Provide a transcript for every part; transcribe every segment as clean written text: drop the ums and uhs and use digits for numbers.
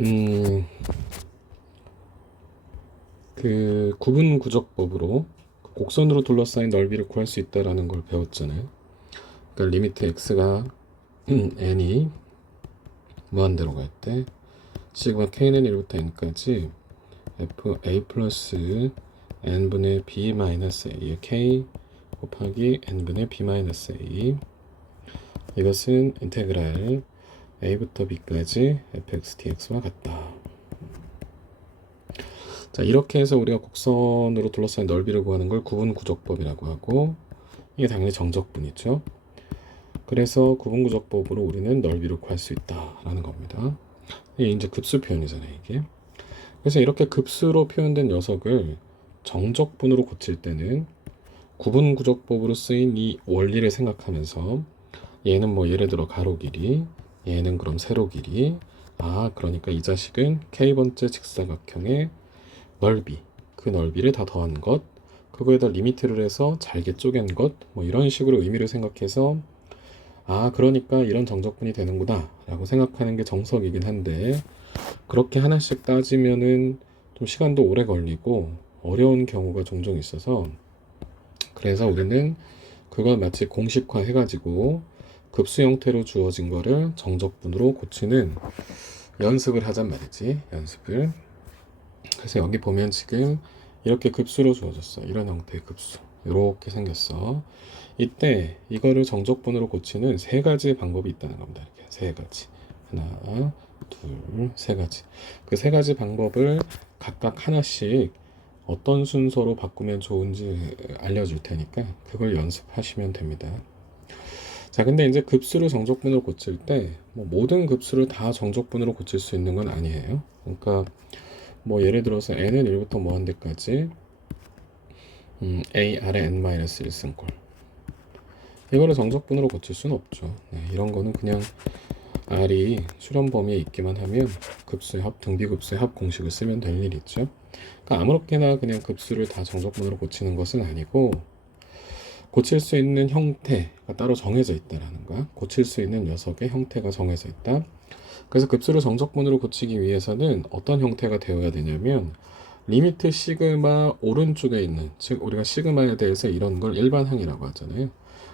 음, 그 구분 구적법으로 곡선으로 둘러싸인 넓이를 구할 수 있다라는 걸 배웠잖아요. 그러니까 리미트 x가 n이 무한대로 갈 때 시그마 k는 1부터 n까지 f a 플러스 n분의 b 마이너스 a의 k 곱하기 n분의 b 마이너스 a, 이것은 인테그랄 a부터 b까지 fx dx와 같다. 자, 이렇게 해서 우리가 곡선으로 둘러싸인 넓이를 구하는 걸 구분구적법이라고 하고, 이게 당연히 정적분이죠. 그래서 구분구적법으로 우리는 넓이를 구할 수 있다라는 겁니다. 이게 이제 급수 표현이잖아요, 이게. 그래서 이렇게 급수로 표현된 녀석을 정적분으로 고칠 때는 구분구적법으로 쓰인 이 원리를 생각하면서, 얘는 뭐 예를 들어 가로 길이, 얘는 그럼 세로 길이, 그러니까 이 자식은 k번째 직사각형의 넓이, 그 넓이를 다 더한 것, 그거에다 리미트를 해서 잘게 쪼갠 것, 뭐 이런 식으로 의미를 생각해서 그러니까 이런 정적분이 되는구나 라고 생각하는 게 정석이긴 한데, 그렇게 하나씩 따지면은 좀 시간도 오래 걸리고 어려운 경우가 종종 있어서, 그래서 우리는 그걸 마치 공식화 해가지고 급수 형태로 주어진 거를 정적분으로 고치는 연습을 하잔 말이지, 연습을. 그래서 여기 보면 지금 이렇게 급수로 주어졌어. 이런 형태의 급수. 이렇게 생겼어. 이때 이거를 정적분으로 고치는 세 가지 방법이 있다는 겁니다. 이렇게 세 가지. 하나, 둘, 세 가지. 그 세 가지 방법을 각각 하나씩 어떤 순서로 바꾸면 좋은지 알려줄 테니까 그걸 연습하시면 됩니다. 자, 근데 이제 급수를 정적분으로 고칠 때 뭐 모든 급수를 다 정적분으로 고칠 수 있는 건 아니에요. 그러니까 뭐 예를 들어서 n은 1부터 무한대까지 a 아래 n-1승꼴, 이거를 정적분으로 고칠 수는 없죠. 네, 이런 거는 그냥 r이 실현 범위에 있기만 하면 급수의 합, 등비급수의 합 공식을 쓰면 될 일 있죠. 그러니까 아무렇게나 그냥 급수를 다 정적분으로 고치는 것은 아니고, 고칠 수 있는 형태가 따로 정해져 있다라는 거야. 고칠 수 있는 녀석의 형태가 정해져 있다. 그래서 급수를 정적분으로 고치기 위해서는 어떤 형태가 되어야 되냐면, 리미트 시그마 오른쪽에 있는, 즉 우리가 시그마에 대해서 이런 걸 일반항이라고 하잖아요.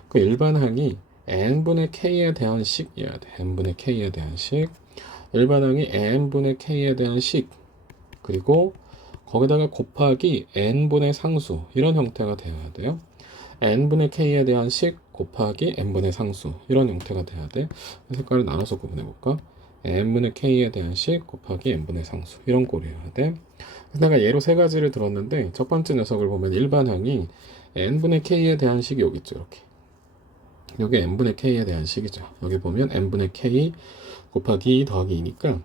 그 일반항이 n분의 k에 대한 식이어야 돼. n분의 k에 대한 식. 일반항이 n분의 k에 대한 식, 그리고 거기다가 곱하기 n분의 상수, 이런 형태가 되어야 돼요. n분의 k에 대한 식 곱하기 n분의 상수, 이런 형태가 돼야 돼. 색깔을 나눠서 구분해 볼까? n분의 k에 대한 식 곱하기 n분의 상수, 이런 꼴이어야 돼. 그래서 내가 예로 세 가지를 들었는데, 첫 번째 녀석을 보면 일반항이 n분의 k에 대한 식이 여기 있죠. 이렇게 여기 n분의 k에 대한 식이죠. 여기 보면 n분의 k 곱하기 더하기 2니까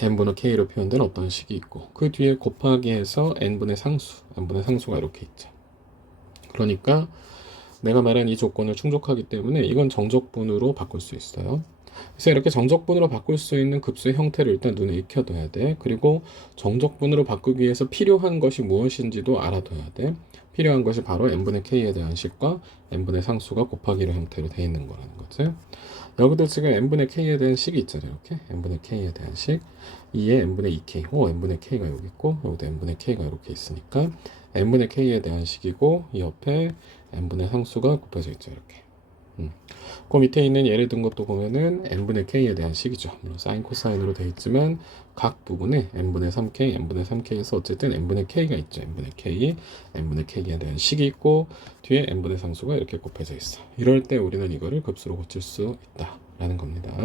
n분의 k로 표현된 어떤 식이 있고, 그 뒤에 곱하기 해서 n분의 상수, n분의 상수가 이렇게 있죠. 그러니까 내가 말한 이 조건을 충족하기 때문에 이건 정적분으로 바꿀 수 있어요. 그래서 이렇게 정적분으로 바꿀 수 있는 급수의 형태를 일단 눈에 익혀둬야 돼. 그리고 정적분으로 바꾸기 위해서 필요한 것이 무엇인지도 알아둬야 돼. 필요한 것이 바로 n분의 k에 대한 식과 n분의 상수가 곱하기로 형태로 되어 있는 거라는 거지. 여기도 지금 n분의 k에 대한 식이 있잖아요. 이렇게 n분의 k에 대한 식 2에 n분의 2k, n분의 k가 여기 있고 여기도 n분의 k가 이렇게 있으니까 n분의 k에 대한 식이고, 이 옆에 n분의 상수가 곱해져 있죠. 이렇게. 그 밑에 있는 예를 든 것도 보면은 n분의 k에 대한 식이죠. 물론 사인 코사인으로 되어 있지만 각 부분에 n분의 3k, n분의 3k에서 어쨌든 n분의 k가 있죠. n분의 k, n분의 k에 대한 식이 있고 뒤에 n분의 상수가 이렇게 곱해져 있어. 이럴 때 우리는 이거를 급수로 고칠 수 있다라는 겁니다.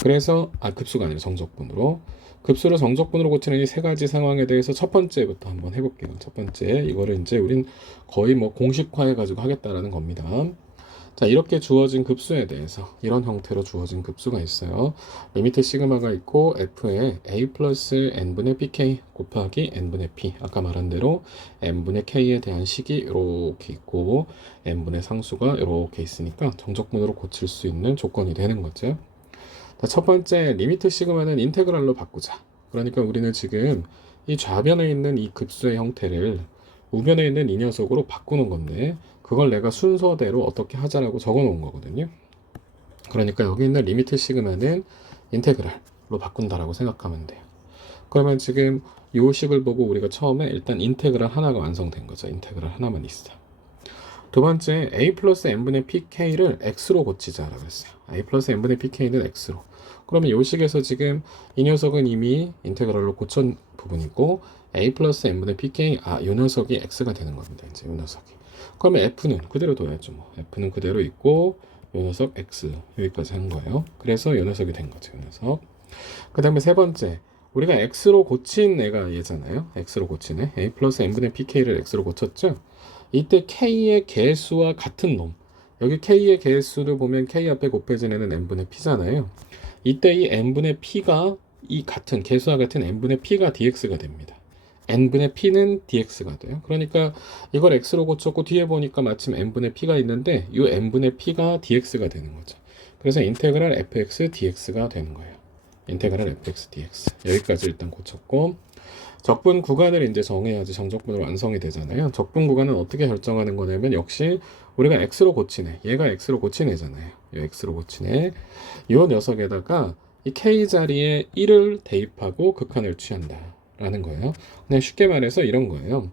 그래서 급수가 아니라 정적분으로. 급수를 정적분으로 고치는 이 세 가지 상황에 대해서 첫 번째부터 한번 해볼게요. 첫 번째, 이거를 이제 우린 거의 뭐 공식화해 가지고 하겠다라는 겁니다. 자, 이렇게 주어진 급수에 대해서 이런 형태로 주어진 급수가 있어요. 리미트 시그마가 있고 f에 a 플러스 n분의 pk 곱하기 n분의 p, 아까 말한 대로 n분의 k에 대한 식이 이렇게 있고 n분의 상수가 이렇게 있으니까 정적분으로 고칠 수 있는 조건이 되는 거죠. 자, 첫 번째, 리미트 시그마는 인테그랄로 바꾸자. 그러니까 우리는 지금 이 좌변에 있는 이 급수의 형태를 우변에 있는 이 녀석으로 바꾸는 건데, 그걸 내가 순서대로 어떻게 하자라고 적어 놓은 거거든요. 그러니까 여기 있는 리미트 시그마는 인테그랄로 바꾼다라고 생각하면 돼요. 그러면 지금 요 식을 보고 우리가 처음에 일단 인테그랄 하나가 완성된 거죠. 인테그랄 하나만 있어. 두 번째, a 플러스 n분의 pk를 x로 고치자라고 했어요. a 플러스 n분의 pk는 x로. 그러면 요 식에서 지금 이 녀석은 이미 인테그랄로 고친 부분이고 a 플러스 n분의 pk, 요 녀석이 x가 되는 겁니다. 이제 요 녀석이. 그러면 f는 그대로 둬야죠. 뭐. f는 그대로 있고 요 녀석 x 여기까지 한 거예요. 그래서 요 녀석이 된 거죠. 요 녀석. 그 다음에 세 번째, 우리가 x로 고친 애가 얘잖아요. x로 고친 애. a 플러스 n분의 pk를 x로 고쳤죠. 이때 k의 개수와 같은 놈. 여기 k의 개수를 보면 k 앞에 곱해진 애는 n분의 p잖아요. 이때 이 n분의 p가 이 같은 개수와 같은 n분의 p가 dx가 됩니다. n분의 p는 dx가 돼요. 그러니까 이걸 x로 고쳤고 뒤에 보니까 마침 n분의 p가 있는데 이 n분의 p가 dx가 되는 거죠. 그래서 인테그랄 fx dx가 되는 거예요. 인테그랄 fx dx. 여기까지 일단 고쳤고 적분 구간을 이제 정해야지 정적분으로 완성이 되잖아요. 적분 구간은 어떻게 결정하는 거냐면 역시 우리가 x로 고치네. 얘가 x로 고친 애잖아요. 이 x로 고친 애. 이 녀석에다가 이 k 자리에 1을 대입하고 극한을 취한다라는 거예요. 그냥 쉽게 말해서 이런 거예요.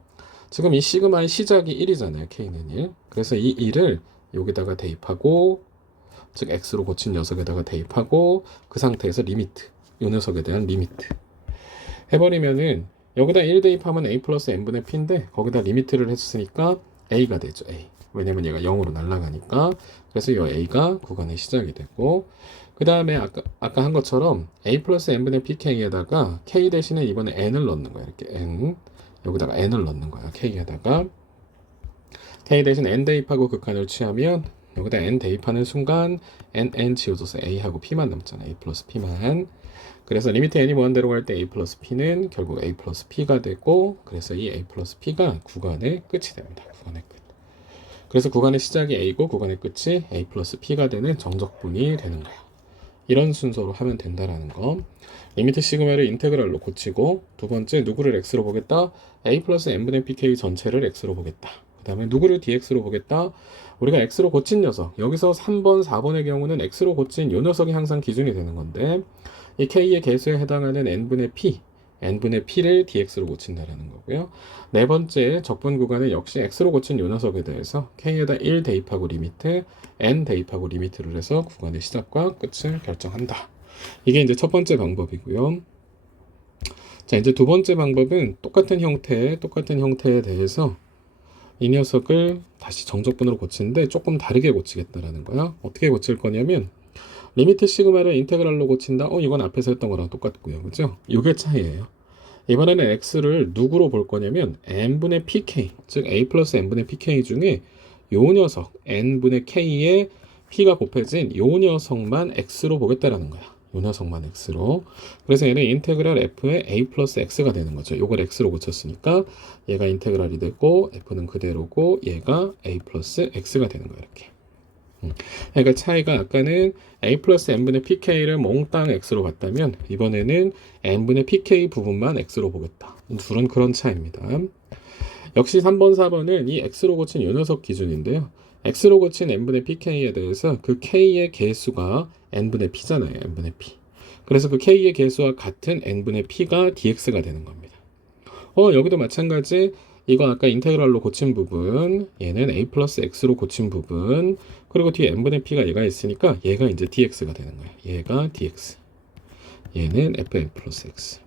지금 이 시그마의 시작이 1이잖아요. k는 1. 그래서 이 1을 여기다가 대입하고 즉 x로 고친 녀석에다가 대입하고 그 상태에서 리미트. 이 녀석에 대한 리미트. 해버리면은 여기다 1 대입하면 a 플러스 n분의 p인데 거기다 리미트를 했으니까 a가 되죠. a. 왜냐면 얘가 0으로 날아가니까. 그래서 이 a가 구간의 시작이 되고 그 다음에 아까 한 것처럼 a 플러스 n분의 pk에다가 k 대신에 이번에 n을 넣는 거야. 이렇게 n. 여기다가 n을 넣는 거야. k에다가 k 대신 n 대입하고 극한을 취하면 여기다 n 대입하는 순간 n 지워져서 a하고 p만 남잖아. a 플러스 p만. 그래서 리미트 n이 무한대로 갈 때 a 플러스 p는 결국 a 플러스 p가 되고 그래서 이 a 플러스 p가 구간의 끝이 됩니다. 구간의 끝. 그래서 구간의 시작이 a고 구간의 끝이 a 플러스 p가 되는 정적분이 되는 거야. 이런 순서로 하면 된다라는 거. 리미트 시그마를 인테그랄로 고치고 두 번째 누구를 x로 보겠다? a 플러스 n분의 pk 전체를 x로 보겠다. 그 다음에 누구를 dx로 보겠다? 우리가 x로 고친 녀석. 여기서 3번, 4번의 경우는 x로 고친 요 녀석이 항상 기준이 되는 건데 이 k의 개수에 해당하는 n분의 p를 dx로 고친다라는 거고요. 네 번째 적분 구간은 역시 x로 고친 요 녀석에 대해서 k에다 1 대입하고 리미트, n 대입하고 리미트를 해서 구간의 시작과 끝을 결정한다. 이게 이제 첫 번째 방법이고요. 자, 이제 두 번째 방법은 똑같은 형태에 대해서 이 녀석을 다시 정적분으로 고치는데 조금 다르게 고치겠다라는 거야. 어떻게 고칠 거냐면 리미트 시그마를 인테그랄로 고친다. 이건 앞에서 했던 거랑 똑같고요. 그죠? 이게 차이예요. 이번에는 x를 누구로 볼 거냐면 n분의 pk, 즉 a 플러스 n분의 pk 중에 요 녀석 n분의 k에 p가 곱해진 요 녀석만 x로 보겠다라는 거야. 요 녀석만 x로. 그래서 얘는 인테그랄 f의 a 플러스 x가 되는 거죠. 요걸 x로 고쳤으니까 얘가 인테그랄이 되고 f는 그대로고 얘가 a 플러스 x가 되는 거야. 이렇게. 그러니까 차이가 아까는 a 플러스 n분의 pk를 몽땅 x로 봤다면 이번에는 n분의 pk 부분만 x로 보겠다. 둘은 그런 차이입니다. 역시 3번, 4번은 이 x로 고친 요 녀석 기준인데요. x로 고친 n분의 pk에 대해서 그 k의 개수가 n분의 p잖아요. n분의 p. 그래서 그 k의 개수와 같은 n분의 p가 dx가 되는 겁니다. 여기도 마찬가지. 이거 아까 인테그랄로 고친 부분, 얘는 a 플러스 x로 고친 부분, 그리고 뒤에 n분의 p가 얘가 있으니까 얘가 이제 dx가 되는 거예요. 얘가 dx. 얘는 fn 플러스 x.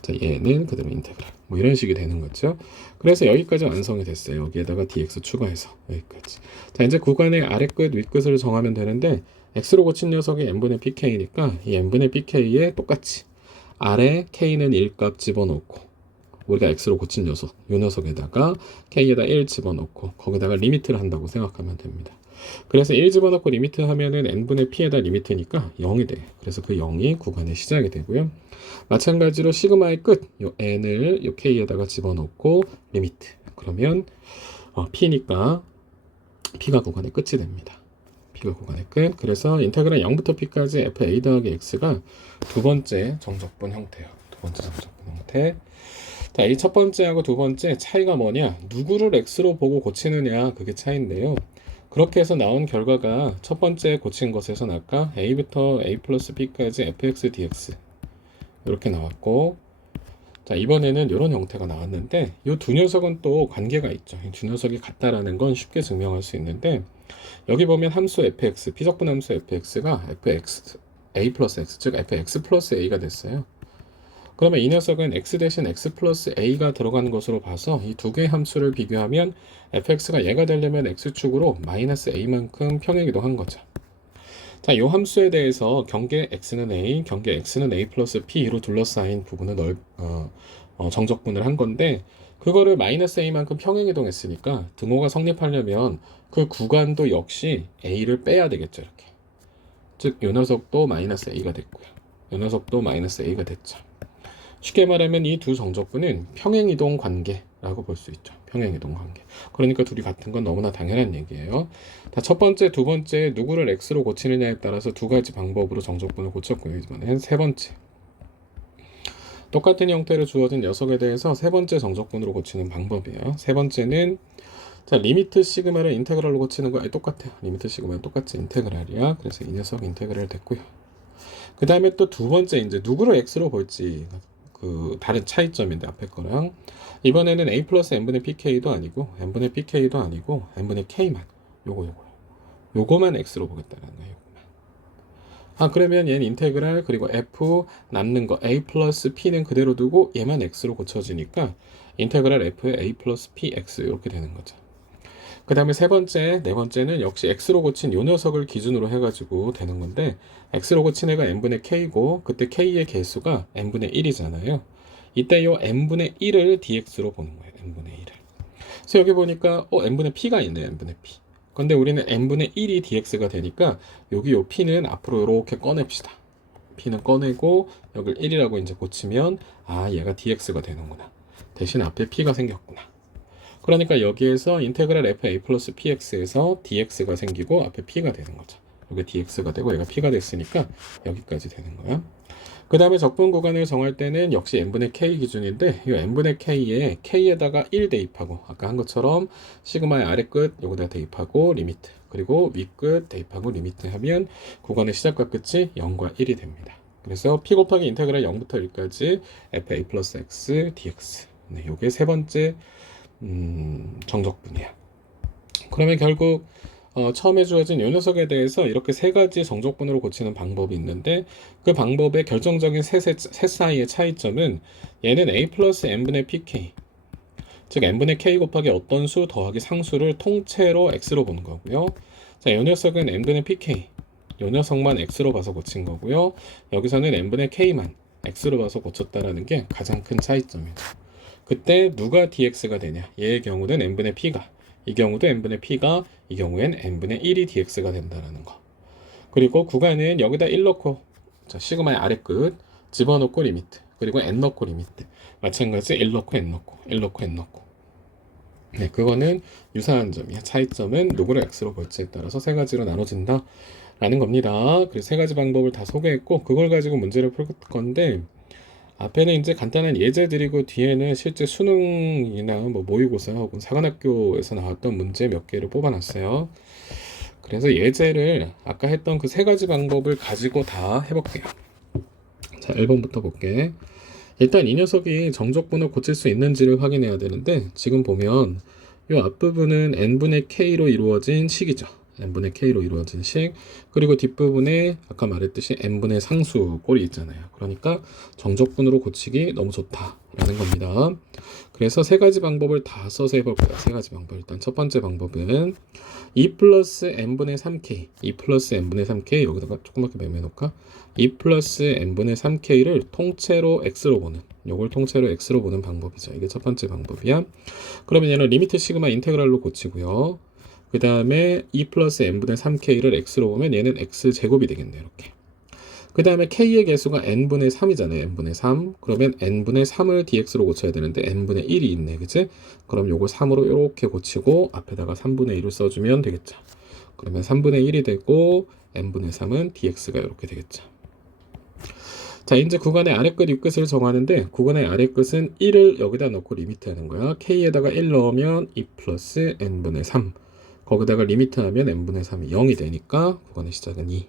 자, 얘는 그다음에 인테그랄. 뭐 이런 식이 되는 거죠. 그래서 여기까지 완성이 됐어요. 여기에다가 dx 추가해서 여기까지. 자, 이제 구간의 아래 끝, 위 끝을 정하면 되는데 x로 고친 녀석이 n분의 pk니까 이 n분의 pk에 똑같이 아래 k는 1값 집어넣고 우리가 x로 고친 녀석, 이 녀석에다가 k에다 1 집어넣고 거기다가 리미트를 한다고 생각하면 됩니다. 그래서 1 집어넣고 리미트 하면은 n분의 p에다 리미트니까 0이 돼. 그래서 그 0이 구간의 시작이 되고요. 마찬가지로 시그마의 끝, 요 n을 요 k에다가 집어넣고 리미트. 그러면 p니까 p가 구간의 끝이 됩니다. p가 구간의 끝. 그래서 인테그랄 0부터 p까지 fa 더하기 x가 두 번째 정적분 형태예요. 두 번째 정적분 형태. 자, 이 첫 번째하고 두 번째 차이가 뭐냐? 누구를 x로 보고 고치느냐, 그게 차이인데요. 그렇게 해서 나온 결과가 첫 번째 고친 것에선 아까 a부터 a 플러스 b까지 fx dx 이렇게 나왔고, 자 이번에는 이런 형태가 나왔는데 이 두 녀석은 또 관계가 있죠. 이 두 녀석이 같다라는 건 쉽게 증명할 수 있는데, 여기 보면 함수 fx, 피적분 함수 fx가 fx a 플러스 x, 즉 fx 플러스 a가 됐어요. 그러면 이 녀석은 x 대신 x 플러스 a가 들어가는 것으로 봐서 이 두 개의 함수를 비교하면 fx가 얘가 되려면 x축으로 마이너스 a만큼 평행이동한 거죠. 자, 이 함수에 대해서 경계 x는 a, 경계 x는 a 플러스 p로 둘러싸인 부분을 정적분을 한 건데, 그거를 마이너스 a만큼 평행이동했으니까 등호가 성립하려면 그 구간도 역시 a를 빼야 되겠죠. 이렇게. 즉, 이 녀석도 마이너스 a가 됐고요. 이 녀석도 마이너스 a가 됐죠. 쉽게 말하면 이 두 정적분은 평행이동 관계라고 볼 수 있죠. 평행이동 관계. 그러니까 둘이 같은 건 너무나 당연한 얘기예요. 자, 첫 번째, 두 번째 누구를 x로 고치느냐에 따라서 두 가지 방법으로 정적분을 고쳤고요. 이번엔 세 번째. 똑같은 형태로 주어진 녀석에 대해서 세 번째 정적분으로 고치는 방법이에요. 세 번째는 자, 리미트 시그마를 인테그랄로 고치는 거 똑같아요. 리미트 시그마는 똑같이 인테그랄이야. 그래서 이 녀석 인테그랄 됐고요. 그 다음에 또 두 번째 이제 누구를 x로 볼지 그 다른 차이점인데 앞에 거랑 이번에는 a 플러스 n분의 pk도 아니고 n분의 pk도 아니고 n분의 k만 요거만 x로 보겠다는 거예요. 요거만. 그러면 얘는 인테그랄 그리고 f 남는 거 a 플러스 p는 그대로 두고 얘만 x로 고쳐지니까 인테그랄 f의 a 플러스 px 이렇게 되는 거죠. 그 다음에 세 번째, 네 번째는 역시 x로 고친 요 녀석을 기준으로 해가지고 되는 건데, x로 고친 애가 n분의 k고 그때 k의 개수가 n분의 1이잖아요. 이때 요 n분의 1을 dx로 보는 거예요. n분의 1을. 그래서 여기 보니까 n분의 p가 있네요. n분의 p. 근데 우리는 n분의 1이 dx가 되니까 여기 요 p는 앞으로 이렇게 꺼냅시다. p는 꺼내고 여기를 1이라고 이제 고치면 얘가 dx가 되는구나. 대신 앞에 p가 생겼구나. 그러니까 여기에서 인테그랄 fa 플러스 px에서 dx가 생기고 앞에 p가 되는 거죠. 여기 dx가 되고 얘가 p가 됐으니까 여기까지 되는 거야. 그 다음에 적분 구간을 정할 때는 역시 n분의 k 기준인데 이 n분의 k에 k에다가 1 대입하고 아까 한 것처럼 시그마의 아래 끝 여기다 대입하고 리미트, 그리고 윗끝 대입하고 리미트 하면 구간의 시작과 끝이 0과 1이 됩니다. 그래서 p 곱하기 인테그랄 0부터 1까지 fa 플러스 x dx. 네, 요게 세 번째 정적분이야. 그러면 결국 처음에 주어진 이 녀석에 대해서 이렇게 세 가지 정적분으로 고치는 방법이 있는데, 그 방법의 결정적인 셋 사이의 차이점은 얘는 a 플러스 n분의 pk, 즉 n분의 k 곱하기 어떤 수 더하기 상수를 통째로 x로 보는 거고요. 자, 이 녀석은 n분의 pk, 이 녀석만 x로 봐서 고친 거고요. 여기서는 n분의 k만 x로 봐서 고쳤다라는 게 가장 큰 차이점이죠. 그때 누가 dx가 되냐? 얘의 경우는 n분의 p가, 이 경우도 n분의 p가, 이 경우엔 n분의 1이 dx가 된다는 거. 그리고 구간은 여기다 1 넣고, 자, 시그마의 아래 끝 집어넣고 리미트, 그리고 n 넣고 리미트. 마찬가지 1 넣고 n 넣고 1 넣고 n 넣고. 네, 그거는 유사한 점이야. 차이점은 누구를 x로 볼지에 따라서 세 가지로 나눠진다 라는 겁니다. 그래서 세 가지 방법을 다 소개했고, 그걸 가지고 문제를 풀 건데, 앞에는 이제 간단한 예제 드리고 뒤에는 실제 수능이나 뭐 모의고사 혹은 사관학교에서 나왔던 문제 몇 개를 뽑아놨어요. 그래서 예제를 아까 했던 그 세 가지 방법을 가지고 다 해볼게요. 자, 1번부터 볼게. 일단 이 녀석이 정적분을 고칠 수 있는지를 확인해야 되는데, 지금 보면 이 앞부분은 n분의 k로 이루어진 식이죠. n분의 k로 이루어진 식, 그리고 뒷부분에 아까 말했듯이 n분의 상수 꼴이 있잖아요. 그러니까 정적분으로 고치기 너무 좋다라는 겁니다. 그래서 세 가지 방법을 다 써서 해볼게요. 세 가지 방법. 일단 첫 번째 방법은 2 플러스 n분의 3k, 2 플러스 n분의 3k, 여기다가 조그맣게 매매해놓을까? 2 플러스 n분의 3k를 통째로 x로 보는, 요걸 통째로 x로 보는 방법이죠. 이게 첫 번째 방법이야. 그러면 얘는 리미트 시그마 인테그랄로 고치고요. 그 다음에 2 플러스 n분의 3k를 x로 보면 얘는 x제곱이 되겠네요. 이렇게. 그 다음에 k의 개수가 n분의 3이잖아요. n분의 3. 그러면 n분의 3을 dx로 고쳐야 되는데 n분의 1이 있네. 그치? 그럼 요걸 3으로 이렇게 고치고 앞에다가 3분의 1을 써주면 되겠죠. 그러면 3분의 1이 되고 n분의 3은 dx가 이렇게 되겠죠. 자, 이제 구간의 아래끝 윗끝을 정하는데, 구간의 아래끝은 1을 여기다 넣고 리미트 하는 거야. k에다가 1 넣으면 2 플러스 n분의 3. 거기다가 리미트 하면 n분의 3이 0이 되니까 구간의 시작은 2.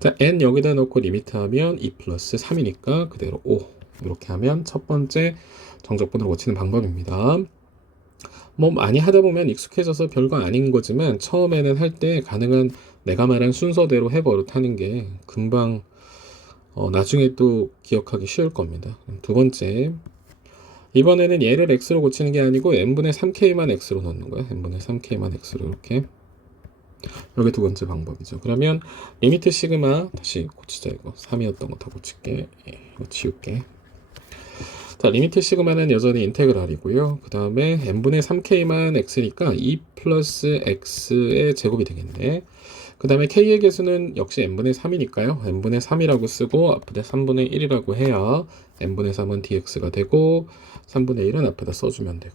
자, n 여기다 넣고 리미트 하면 2 플러스 3이니까 그대로 5. 이렇게 하면 첫 번째 정적분으로 고치는 방법입니다. 뭐 많이 하다 보면 익숙해져서 별거 아닌 거지만 처음에는 할 때 가능한 내가 말한 순서대로 해버릇하는 게 금방 나중에 또 기억하기 쉬울 겁니다. 두 번째, 이번에는 얘를 x로 고치는 게 아니고 n분의 3k만 x로 넣는 거야. n분의 3k만 x로 이렇게. 여기 두 번째 방법이죠. 그러면 리미트 시그마 다시 고치자. 이거 3이었던 거 다 고칠게. 예, 이거 지울게. 자, 리미트 시그마는 여전히 인테그랄이고요. 그 다음에 n분의 3k만 x니까 2 플러스 x의 제곱이 되겠네. 그 다음에 k의 개수는 역시 n분의 3이니까요. n분의 3이라고 쓰고 앞에다 3분의 1이라고 해야 n분의 3은 dx가 되고 3분의 1은 앞에다 써주면 되고.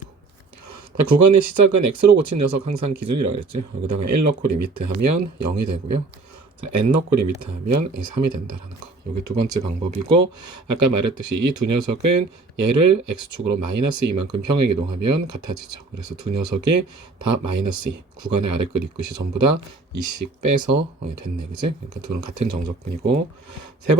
자, 구간의 시작은 x로 고친 녀석 항상 기준이라고 했죠. 여기다가 1 넣고 리미트 하면 0이 되고요. 자, n 넣고 리미트 하면 3이 된다라는 거. 이게 두 번째 방법이고, 아까 말했듯이 이 두 녀석은 얘를 x축으로 마이너스 2만큼 평행 이동하면 같아지죠. 그래서 두 녀석이 다 마이너스 2. 구간의 아래 끝, 위 끝이 전부 다 2씩 빼서 됐네, 그지? 그러니까 둘은 같은 정적분이고, 세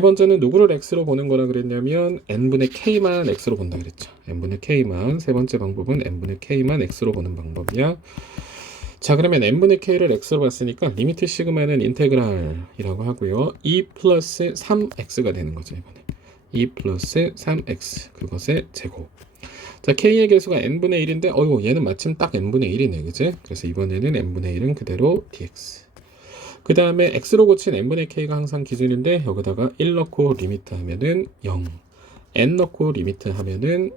번째는 누구를 x로 보는 거라 그랬냐면 n분의 k만 x로 본다 그랬죠. n분의 k만. 세 번째 방법은 n분의 k만 x로 보는 방법이야. 자, 그러면 n분의 k를 x로 봤으니까 리미트 시그마는 인테그랄이라고 하고요. 2 플러스 3x가 되는 거죠, 이번에. 2 플러스 3x 그것의 제곱. 자, k의 개수가 n분의 1인데 얘는 마침 딱 n분의 1이네, 그지? 그래서 이번에는 n분의 1은 그대로 dx. 그 다음에 x로 고친 n분의 k가 항상 기준인데 여기다가 1 넣고 리미트 하면은 0, n 넣고 리미트 하면은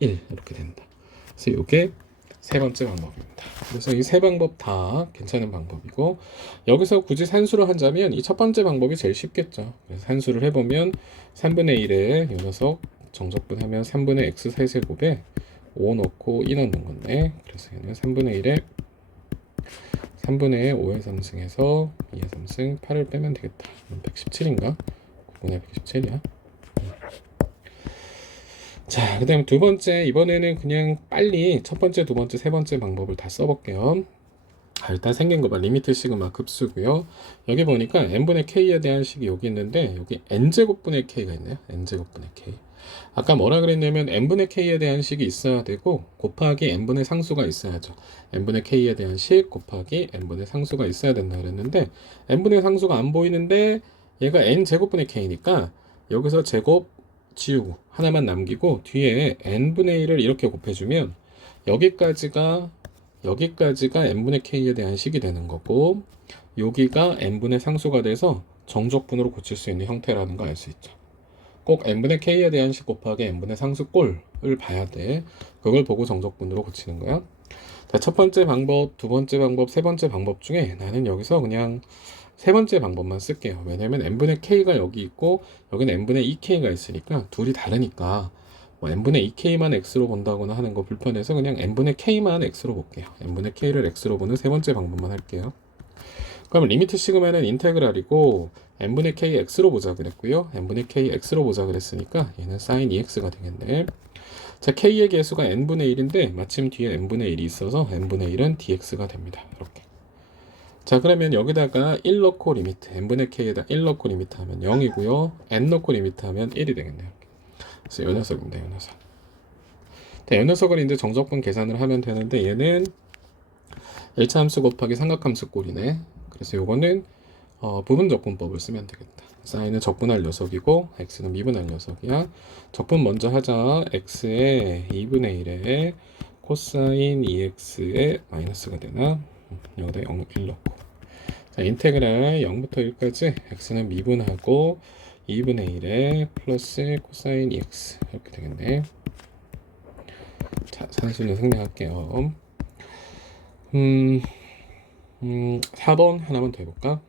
1 이렇게 된다. 그래서 이게 세 번째 방법입니다. 그래서 이 세 방법 다 괜찮은 방법이고, 여기서 굳이 산수로 한다면 이 첫 번째 방법이 제일 쉽겠죠. 그래서 산수를 해보면 3분의 1에 이 녀석 정적분하면 3분의 x 세제곱에 5 넣고 2 넣는 건데, 그래서 얘는 3분의 5의 3승에서 2의 3승 8을 빼면 되겠다. 117인가? 9분의 117이야. 자, 그 다음 두 번째, 이번에는 그냥 빨리 첫 번째, 두 번째, 세 번째 방법을 다 써볼게요. 일단 생긴 거 봐. 리미트 시그마 급수고요. 여기 보니까 n분의 k에 대한 식이 여기 있는데 여기 n제곱분의 k가 있네요. n제곱분의 k. 아까 뭐라 그랬냐면 n분의 k에 대한 식이 있어야 되고 곱하기 n분의 상수가 있어야죠. n분의 k에 대한 식 곱하기 n분의 상수가 있어야 된다 그랬는데 n분의 상수가 안 보이는데 얘가 n제곱분의 k니까 여기서 제곱 지우고 하나만 남기고 뒤에 n분의 1을 이렇게 곱해주면 여기까지가 n분의 k에 대한 식이 되는 거고 여기가 n분의 상수가 돼서 정적분으로 고칠 수 있는 형태라는 거 알 수 있죠. 꼭 n분의 k에 대한 식 곱하기 n분의 상수 꼴을 봐야 돼. 그걸 보고 정적분으로 고치는 거야. 자, 첫 번째 방법, 두 번째 방법, 세 번째 방법 중에 나는 여기서 그냥 세 번째 방법만 쓸게요. 왜냐면 n분의 k가 여기 있고 여기는 n분의 2k가 있으니까 둘이 다르니까 뭐 n분의 2k만 x로 본다거나 하는 거 불편해서 그냥 n분의 k만 x로 볼게요. n분의 k를 x로 보는 세 번째 방법만 할게요. 그럼 리미트 시그마는 인테그랄이고 n분의 k x로 보자 그랬고요. n분의 k x로 보자 그랬으니까 얘는 sin 2x가 되겠네. 자, k의 개수가 n분의 1인데 마침 뒤에 n분의 1이 있어서 n분의 1은 dx가 됩니다. 이렇게. 자, 그러면 여기다가 1 넣고 리미트, n분의 k에다 1 넣고 리미트 하면 0이고요. n 넣고 리미트 하면 1이 되겠네요. 그래서 이 녀석입니다. 이 녀석. 자, 이 녀석을 이제 정적분 계산을 하면 되는데 얘는 1차 함수 곱하기 삼각함수 꼴이네. 그래서 요거는 부분적분법을 쓰면 되겠다. 사인은 적분할 녀석이고 x는 미분할 녀석이야. 적분 먼저 하자. x의 2분의 1에 코사인 2x의 마이너스가 되나? 여기다 0, 1 넣고. 자, 인테그랄 0부터 1까지 x는 미분하고 2분의 1에 플러스 코사인 2x 이렇게 되겠네. 자, 산수는 생략할게요. 4번 하나만 더 해볼까?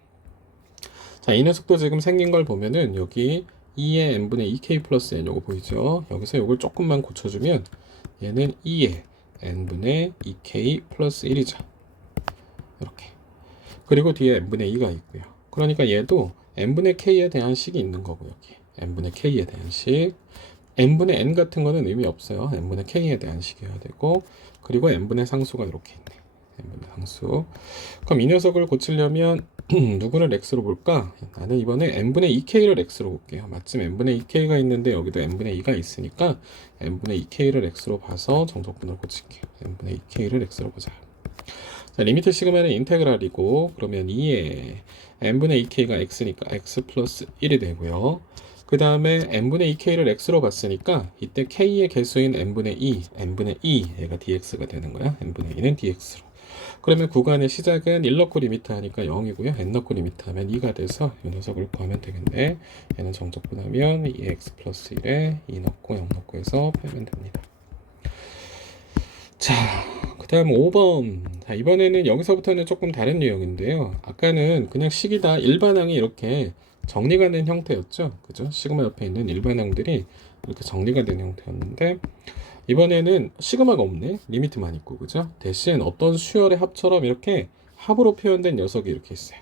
자, 이 녀석도 지금 생긴 걸 보면은 여기 2의 n분의 2k 플러스 n 요거 보이죠? 여기서 요걸 조금만 고쳐주면 얘는 2의 n분의 2k 플러스 1이죠. 이렇게. 그리고 뒤에 n분의 2가 있고요. 그러니까 얘도 n분의 k에 대한 식이 있는 거고 여기 n분의 k에 대한 식. n분의 n 같은 거는 의미 없어요. n분의 k에 대한 식이어야 되고 그리고 n분의 상수가 이렇게 있네. n분의 상수. 그럼 이 녀석을 고치려면 누구를 x로 볼까? 나는 이번에 n분의 2k를 x로 볼게요. 마침 n분의 2k가 있는데 여기도 n분의 2가 있으니까 n분의 2k를 x로 봐서 정적분을 고칠게요. n분의 2k를 x로 보자. 자, 리미트 시그마는 인테그랄이고, 그러면 2에 n분의 2k가 x니까 x 플러스 1이 되고요. 그 다음에 n분의 2k를 x로 봤으니까 이때 k의 개수인 n분의 2 얘가 dx가 되는 거야. n분의 2는 dx로. 그러면 구간의 시작은 1 넣고 리미트 하니까 0이고요. n 넣고 리미트 하면 2가 돼서 이 녀석을 구하면 되겠네. 얘는 정적분하면 2x 플러스 1에 2 넣고 0 넣고 해서 빼면 됩니다. 자, 그 다음 5번. 자, 이번에는 여기서부터는 조금 다른 유형인데요. 아까는 그냥 식이다 일반항이 이렇게 정리가 된 형태였죠. 그죠? 시그마 옆에 있는 일반항들이 이렇게 정리가 된 형태였는데, 이번에는 시그마가 없네. 리미트만 있고, 그죠? 대신 어떤 수열의 합처럼 이렇게 합으로 표현된 녀석이 이렇게 있어요.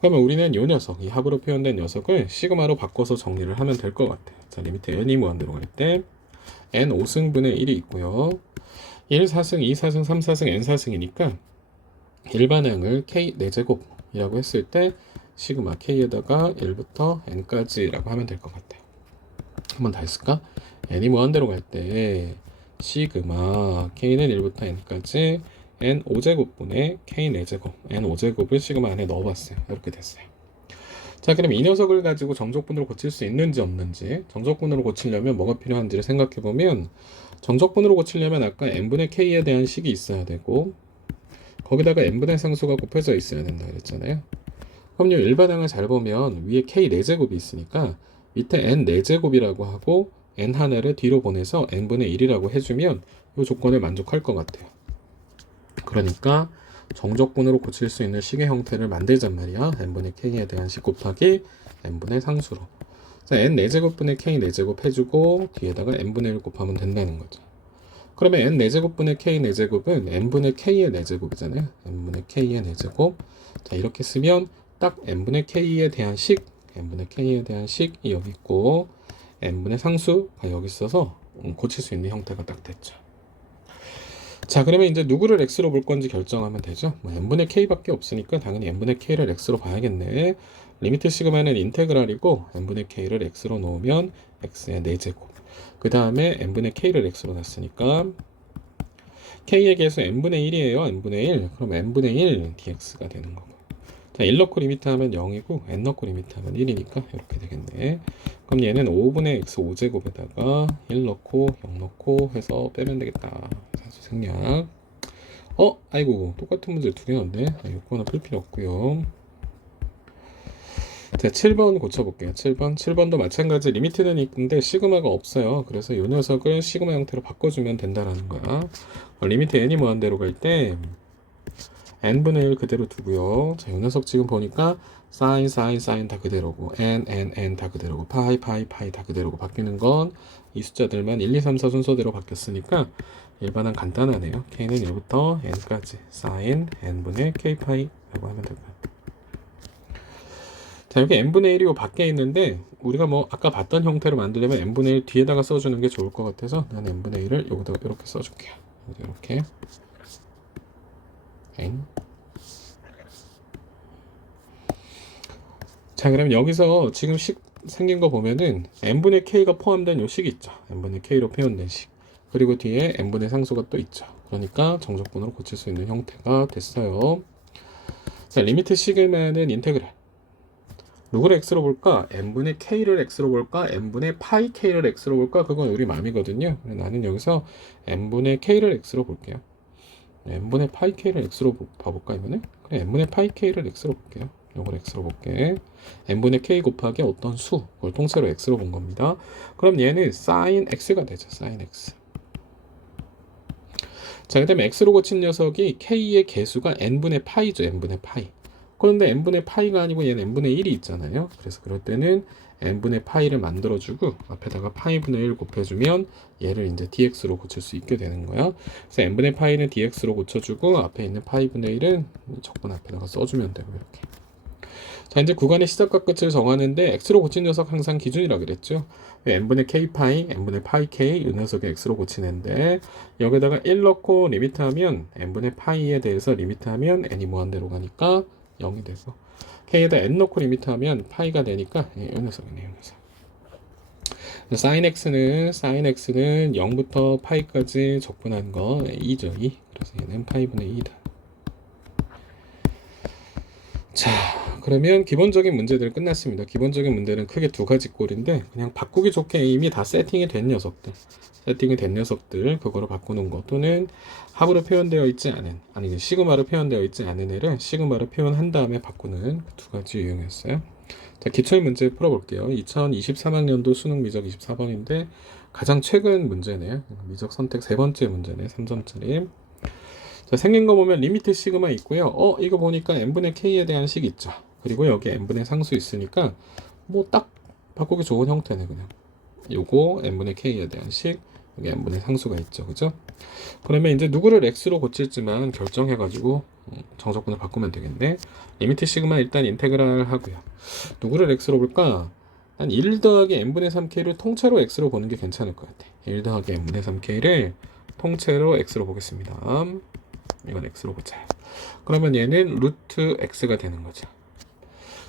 그러면 우리는 이 녀석, 이 합으로 표현된 녀석을 시그마로 바꿔서 정리를 하면 될 것 같아요. 자, 리미트 n이 무한대로 갈 때 n 5승분의 1이 있고요. 1, 4승, 2, 4승, 3, 4승, n 4승이니까 일반항을 k 4제곱이라고 했을 때 시그마 k에다가 1부터 n까지라고 하면 될 것 같아요. 한번 다 했을까? n이 무한대로 갈 때 시그마 k는 1부터 n까지 n 5제곱분의 k 4제곱 n 5제곱을 시그마 안에 넣어봤어요. 이렇게 됐어요. 자, 그럼 이 녀석을 가지고 정적분으로 고칠 수 있는지 없는지, 정적분으로 고치려면 뭐가 필요한지를 생각해보면, 정적분으로 고치려면 아까 n분의 k에 대한 식이 있어야 되고, 거기다가 n분의 상수가 곱해져 있어야 된다 그랬잖아요. 그럼요, 일반항을 잘 보면 위에 k 4제곱이 있으니까 밑에 n 4제곱이라고 하고 n 하나를 뒤로 보내서 n분의 1이라고 해주면 이 조건을 만족할 것 같아요. 그러니까 정적분으로 고칠 수 있는 식의 형태를 만들잔 말이야. n분의 k에 대한 식 곱하기 n분의 상수로. 자, n 4제곱분의 k 4제곱 해주고 뒤에다가 n분의 1 곱하면 된다는 거죠. 그러면 n 4제곱분의 k 4제곱은 n분의 k의 4제곱이잖아요. n분의 k의 4제곱. 자, 이렇게 쓰면 딱 n분의 k에 대한 식, n분의 k에 대한 식이 여기 있고 n분의 상수가 여기 있어서 고칠 수 있는 형태가 딱 됐죠. 자, 그러면 이제 누구를 x로 볼 건지 결정하면 되죠. 뭐 n분의 k밖에 없으니까 당연히 n분의 k를 x로 봐야겠네. 리미트 시그마는 인테그랄이고 n분의 k를 x로 놓으면 x의 4제곱. 그 다음에 n분의 k를 x로 놨으니까 k의 개수 n분의 1이에요. n분의 1. 그럼 n분의 1 dx가 되는 거고. 자, 1 넣고 리미트 하면 0이고 n 넣고 리미트 하면 1이니까 이렇게 되겠네. 그럼 얘는 5분의 x 5제곱에다가 1 넣고 0 넣고 해서 빼면 되겠다. 산수 생략. 아이고, 똑같은 문제 두 개 넣었네. 이거는 풀 필요 없고요. 자, 7번 고쳐볼게요. 7번도 마찬가지 리미트는 있는데 시그마가 없어요. 그래서 이 녀석을 시그마 형태로 바꿔주면 된다라는 거야. 리미트 n이 무한대로 갈 때 n분의 1 그대로 두고요. 자, 이 녀석 지금 보니까 sin 다 그대로고 n 다 그대로고 파이 다 그대로고 바뀌는 건 이 숫자들만 1, 2, 3, 4 순서대로 바뀌었으니까 일반은 간단하네요. k는 1부터 n까지 sin n분의 k파이라고 하면 될 거예요. 자, 이렇게 n분의 1이 밖에 있는데 우리가 뭐 아까 봤던 형태로 만들려면 n분의 1 뒤에다가 써주는 게 좋을 것 같아서 난 n분의 1을 여기다가 이렇게 써줄게요. 이렇게 n. 자, 그럼 여기서 지금 식 생긴 거 보면은 n분의 k가 포함된 요 식이 있죠. n분의 k로 표현된 식. 그리고 뒤에 n분의 상수가 또 있죠. 그러니까 정적분으로 고칠 수 있는 형태가 됐어요. 자, 리미트 시그마는 인테그랄. 누구를 x로 볼까? n분의 k를 x로 볼까? n분의 파이 k를 x로 볼까? 그건 우리 맘이거든요. 나는 여기서 n분의 k를 x로 볼게요. n분의 파이 k를 x로 봐볼까 이번에? 그래, n분의 파이 k를 x로 볼게요. 요걸 x로 볼게. n분의 k 곱하기 어떤 수, 그걸 통째로 x로 본 겁니다. 그럼 얘는 sin x가 되죠. sin x. 자, 그 다음에 x로 고친 녀석이 k의 개수가 n분의 파이죠. n분의 파이. 그런데 n분의 파이가 아니고 얘는 n분의 1이 있잖아요. 그래서 그럴 때는 n분의 파이를 만들어주고 앞에다가 파이분의 1 곱해주면 얘를 이제 dx로 고칠 수 있게 되는 거야. 그래서 n분의 파이는 dx로 고쳐주고 앞에 있는 파이분의 1은 적분 앞에다가 써주면 되고 이렇게. 자, 이제 구간의 시작과 끝을 정하는데 x로 고친 녀석 항상 기준이라 그랬죠. n분의 k 파이, n분의 파이 k 이 녀석의 x로 고치는데 여기다가 1 넣고 리미트하면 n분의 파이에 대해서 리미트하면 n이 무한대로 가니까 0이 되고 k에다 n 넣고 리미트하면 파이가 되니까 이 녀석이네요. 이 녀석. sin x는 0부터 파이까지 적분한 거 2죠. 2. 그래서 얘는 파이분의 2다. 자, 그러면 기본적인 문제들 끝났습니다. 기본적인 문제는 크게 두 가지 꼴인데 그냥 바꾸기 좋게 이미 다 세팅이 된 녀석들 그거로 바꾸는 거 또는 합으로 표현되어 있지 않은 아니 시그마로 표현되어 있지 않은 애를 시그마로 표현한 다음에 바꾸는 두 가지 유형이었어요. 자, 기출 문제 풀어볼게요. 2023학년도 수능 미적 24번인데 가장 최근 문제네요. 미적 선택 세 번째 문제네. 3점짜리. 자, 생긴 거 보면 리미트 시그마 있고요. 이거 보니까 n분의 k에 대한 식 있죠. 그리고 여기 n분의 상수 있으니까 뭐 딱 바꾸기 좋은 형태네 그냥. 요거 n분의 k에 대한 식, 여기 n분의 상수가 있죠. 그죠? 그러면 이제 누구를 x로 고칠지만 결정해가지고 정석분을 바꾸면 되겠네. 리미트 시그마 일단 인테그랄 하고요. 누구를 x로 볼까? 한 1 더하기 n분의 3k를 통째로 x로 보는 게 괜찮을 것 같아. 1 더하기 n분의 3k를 통째로 x로 보겠습니다. 이건 x로 보자. 그러면 얘는 루트 x가 되는 거죠.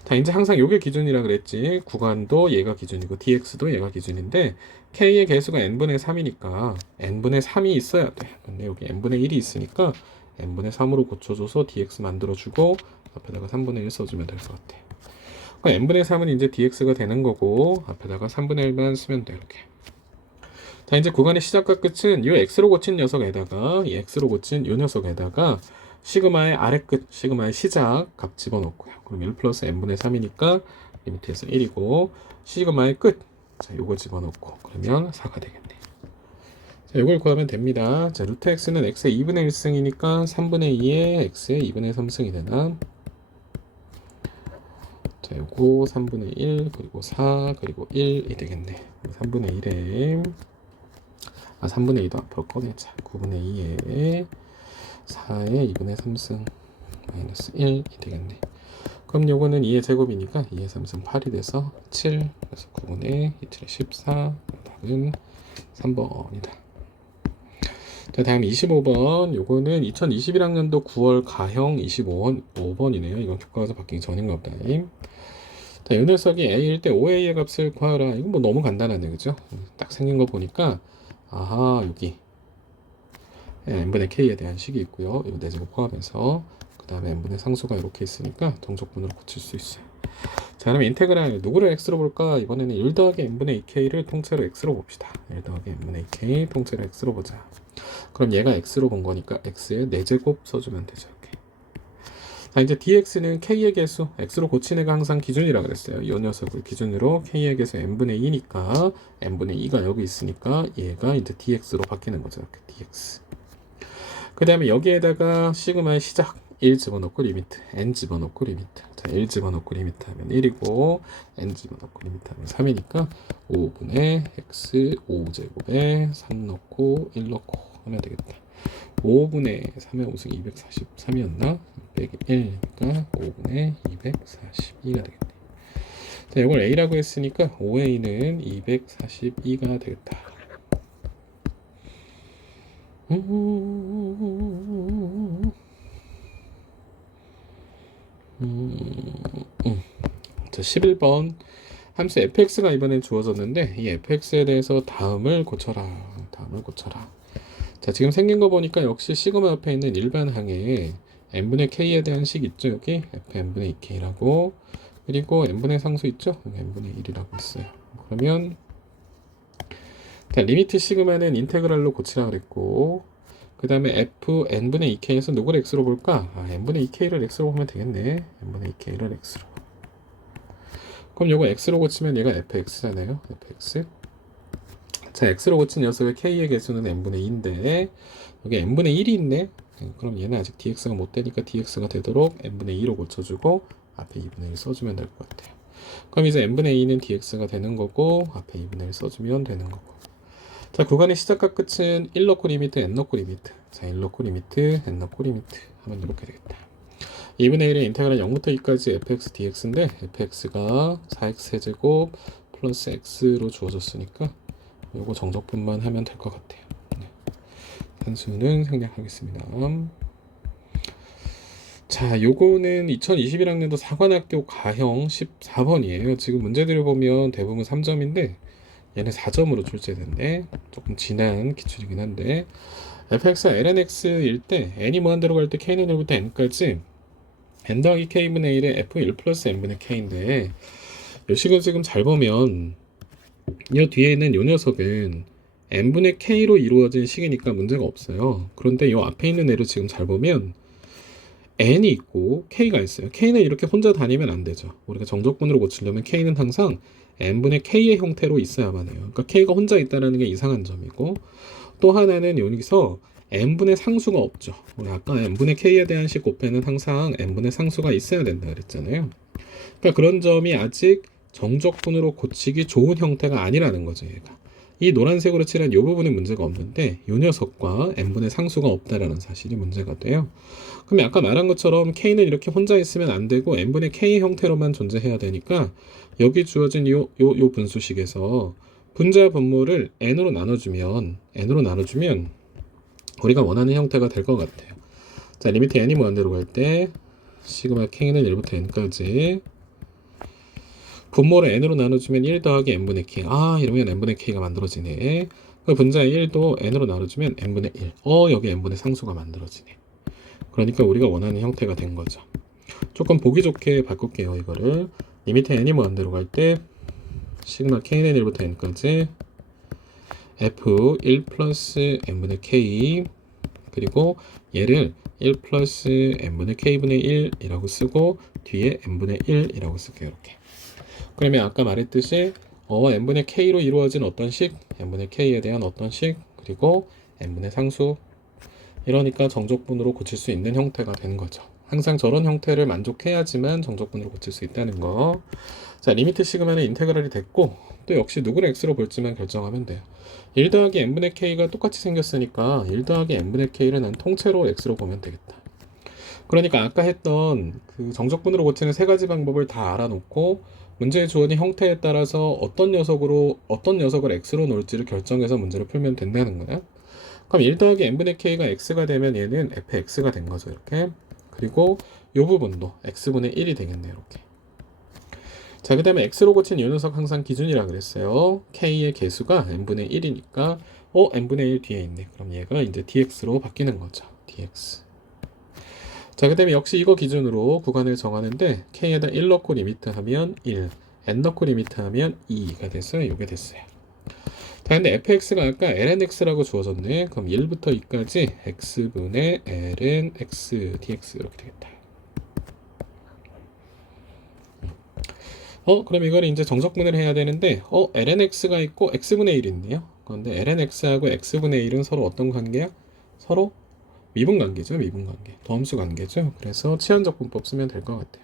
자, 이제 항상 요게 기준이라 그랬지. 구간도 얘가 기준이고 dx도 얘가 기준인데 k의 개수가 n분의 3이니까 n분의 3이 있어야 돼. 근데 여기 n분의 1이 있으니까 n분의 3으로 고쳐줘서 dx 만들어주고 앞에다가 3분의 1 써주면 될 것 같아. 그럼 n분의 3은 이제 dx가 되는 거고 앞에다가 3분의 1만 쓰면 돼. 이렇게. 자, 이제 구간의 시작과 끝은 이 x로 고친 녀석에다가 이 x로 고친 이 녀석에다가 시그마의 아래끝, 시그마의 시작 값 집어넣고요. 그럼 1 플러스 n분의 3이니까 리미트에서 1이고 시그마의 끝, 자, 요거 집어넣고 그러면 4가 되겠네. 자, 요걸 구하면 됩니다. 자, 루트 x는 x의 2분의 1승이니까 3분의 2에 x의 2분의 3승이 되나? 자, 요거 3분의 1 그리고 4 그리고 1이 되겠네. 3분의 1에 3분의 2도 앞으로 꺼내자. 9분의 2에 4의 2분의 3승 마이너스 1이 되겠네. 그럼 요거는 2의 제곱이니까 2의 3승 8이 돼서 7. 그래서 9분의 2틀에 14. 답은 3번이다. 자, 다음 25번. 요거는 2021학년도 9월 가형 25번이네요. 이건 교과서 바뀌기 전인가 보다. 자, 요 녀석이 a일 때 5a의 값을 구하라. 이건 뭐 너무 간단하네. 그죠? 딱 생긴 거 보니까 아하, 여기 n분의 k에 대한 식이 있고요. 이거 내제곱 포함해서 그 다음에 n분의 상수가 이렇게 있으니까 동적분으로 고칠 수 있어요. 자, 그러면 인테그랄 누구를 x로 볼까? 이번에는 1 더하기 n분의 2k를 통째로 x로 봅시다. 1 더하기 n분의 2k 통째로 x로 보자. 그럼 얘가 x로 본 거니까 x의 4제곱 써주면 되죠. 이렇게. 자, 이제 dx는 k의 개수, x로 고친 애가 항상 기준이라 그랬어요. 이 녀석을 기준으로 k의 개수 n분의 2니까 n분의 2가 여기 있으니까 얘가 이제 dx로 바뀌는 거죠. 이렇게 dx. 그 다음에 여기에다가 시그마의 시작 1 집어넣고 리미트, n 집어넣고 리미트. 자, 1 집어넣고 리미트 하면 1이고 n 집어넣고 리미트 하면 3이니까 5분의 x 5제곱에 3 넣고 1 넣고 하면 되겠다. 5분의 3의 5승 243이었나? 빼기 1이니까 5분의 242가 되겠네. 자, 이걸 a라고 했으니까 5a는 242가 되겠다. 자, 11번 함수 fx가 이번엔 주어졌는데 이 fx에 대해서 다음을 고쳐라. 자, 지금 생긴 거 보니까 역시 시그마 옆에 있는 일반 항에 n분의 k에 대한 식 있죠. 여기 fn분의 2k라고 그리고 n분의 상수 있죠. 여기 n분의 1이라고 있어요. 그러면 자, 리미트 시그마는 인테그랄로 고치라 그랬고 그 다음에 f n분의 2k에서 누구를 x로 볼까? n분의 2k를 x로 보면 되겠네. n분의 2k를 x로. 그럼 요거 x로 고치면 얘가 fx잖아요. fx. 자, x로 고친 녀석의 k의 개수는 n분의 2인데 여기 n분의 1이 있네. 그럼 얘는 아직 dx가 못 되니까 dx가 되도록 n분의 2로 고쳐주고 앞에 2분의 1 써주면 될 것 같아요. 그럼 이제 n분의 2는 dx가 되는 거고 앞에 2분의 1 써주면 되는 거고. 자, 구간의 시작과 끝은 1 넣고 리미트, n 넣고 리미트. 자, 1 넣고 리미트, n 넣고 리미트 하면 이렇게 되겠다. 2분의 1의 인테그랄 0부터 2까지 fx dx인데 fx가 4x 세제곱 플러스 x로 주어졌으니까 요거 정적분만 하면 될 것 같아요. 네. 산수는 생략하겠습니다. 자, 요거는 2021학년도 사관학교 가형 14번이에요. 지금 문제들을 보면 대부분 3점인데 얘는 4점으로 출제된대. 조금 진한 기출이긴 한데 fx가 lnx일 때 n이 무한대로 갈 때 k는 1부터 n까지 n 더하기 k분의 1의 f1 플러스 n분의 k인데 요 식을 지금 잘 보면 이 뒤에 있는 요 녀석은 n분의 k로 이루어진 식이니까 문제가 없어요. 그런데 요 앞에 있는 애를 지금 잘 보면 n이 있고 k가 있어요. k는 이렇게 혼자 다니면 안 되죠. 우리가 정적분으로 고치려면 k는 항상 n분의 k의 형태로 있어야만 해요. 그러니까 k가 혼자 있다는 게 이상한 점이고 또 하나는 여기서 n분의 상수가 없죠. 우리 아까 n분의 k에 대한 식 곱해는 항상 n분의 상수가 있어야 된다 그랬잖아요. 그러니까 그런 점이 아직 정적분으로 고치기 좋은 형태가 아니라는 거죠. 얘가. 이 노란색으로 칠한 이 부분이 문제가 없는데 이 녀석과 n분의 상수가 없다라는 사실이 문제가 돼요. 그럼 아까 말한 것처럼 k는 이렇게 혼자 있으면 안 되고 n분의 k 형태로만 존재해야 되니까 여기 주어진 요 분수식에서 분자 분모를 n으로 나눠주면 우리가 원하는 형태가 될 것 같아요. 자, 리미트 n이 무한대로 갈 때 시그마 k는 1부터 n까지 분모를 n으로 나눠주면 1 더하기 n분의 k. 이러면 n분의 k가 만들어지네. 그 분자의 1도 n으로 나눠주면 n분의 1. 여기 n분의 상수가 만들어지네. 그러니까 우리가 원하는 형태가 된 거죠. 조금 보기 좋게 바꿀게요. 이거를 리미트 n이 무한대로 갈 때 시그마 k는 1부터 n까지 f1 플러스 n분의 k 그리고 얘를 1 플러스 n분의 k분의 1이라고 쓰고 뒤에 n분의 1이라고 쓸게요. 이렇게. 그러면 아까 말했듯이 n분의 k로 이루어진 어떤 식, n분의 k에 대한 어떤 식, 그리고 n분의 상수 이러니까 정적분으로 고칠 수 있는 형태가 되는 거죠. 항상 저런 형태를 만족해야지만 정적분으로 고칠 수 있다는 거. 자, 리미트 시그마는 인테그랄이 됐고 또 역시 누구를 x로 볼지만 결정하면 돼요. 1 더하기 n분의 k가 똑같이 생겼으니까 1 더하기 n분의 k를 난 통째로 x로 보면 되겠다. 그러니까 아까 했던 그 정적분으로 고치는 세 가지 방법을 다 알아놓고 문제의 주어진 형태에 따라서 어떤 녀석을 x로 놓을지를 결정해서 문제를 풀면 된다는 거야. 그럼 1 더하기 n분의 k가 x가 되면 얘는 fx가 된 거죠. 이렇게. 그리고 이 부분도 x분의 1이 되겠네요. 이렇게. 자, 그 다음에 x로 고친 이 녀석 항상 기준이라 그랬어요. k의 개수가 n분의 1이니까 n분의 1 뒤에 있네. 그럼 얘가 이제 dx로 바뀌는 거죠. dx. 자, 그 다음에 역시 이거 기준으로 구간을 정하는데 k에다 1 넣고 리미트 하면 1, n 넣고 리미트 하면 2가 돼서 이게 됐어요. 자, 근데 fx가 아까 lnx라고 주어졌네. 그럼 1부터 2까지 x분의 lnx dx 이렇게 되겠다. 그럼 이걸 이제 정적분을 해야 되는데 lnx가 있고 x분의 1이 있네요. 그런데 lnx하고 x분의 1은 서로 어떤 관계야? 서로 미분관계죠. 미분관계. 더함수 관계죠. 그래서 치환적분법 쓰면 될 것 같아요.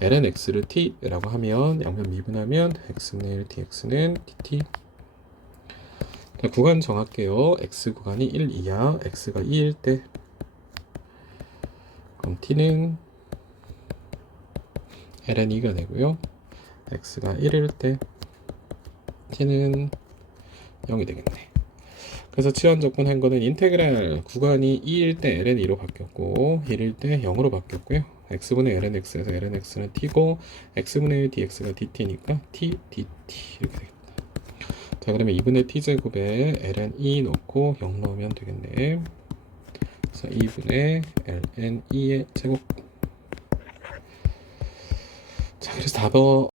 lnx를 t라고 하면 양변 미분하면 x분의 1 dx는 dt. 자, 구간 정할게요. x 구간이 1 이하, x가 2일 때 그럼 t는 ln2가 되고요. x가 1일 때 t는 0이 되겠네. 그래서 치환적분 한 거는 인테그랄 구간이 2일 때 ln2로 바뀌었고 1일 때 0으로 바뀌었고요. x분의 lnx에서 lnx는 t고 x분의 1 dx가 dt니까 t dt 이렇게 되겠다. 자, 그러면 2분의 t제곱에 ln2 넣고 0 넣으면 되겠네. 그래서 2분의 ln2의 제곱. 자, 그래서